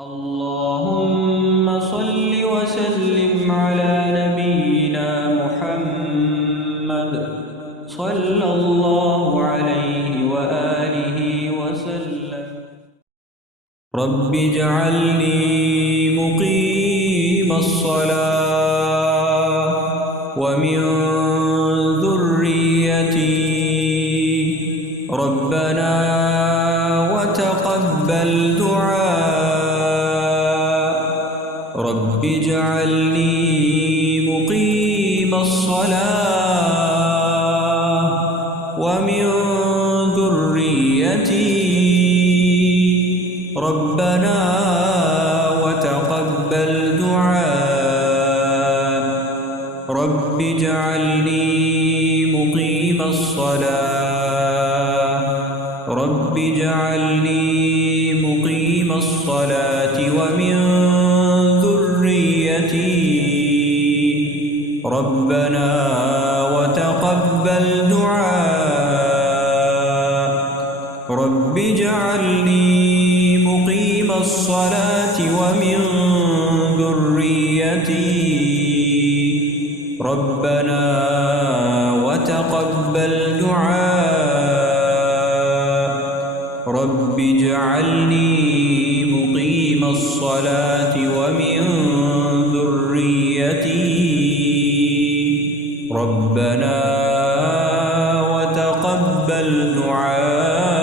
اللهم صل وسلم على نبينا محمد صلى الله عليه وآله وسلم. رب اجعلني مقيم الصلاة ومن ذريتي ربنا وتقبل دعاء. رب اجعلني مقيم الصلاة ومن ذريتي ربنا وتقبل دعاء. رب اجعلني مقيم الصلاة. رب اجعلني مقيم الصلاة ومن ذريتي ربنا وتقبل دعاء. رب اجعلني مقيم الصلاة ومن ذريتي ربنا وتقبل دعاء. رب اجعلني مقيم الصلاة ومن ذريتي ربنا وتقبل دعاء.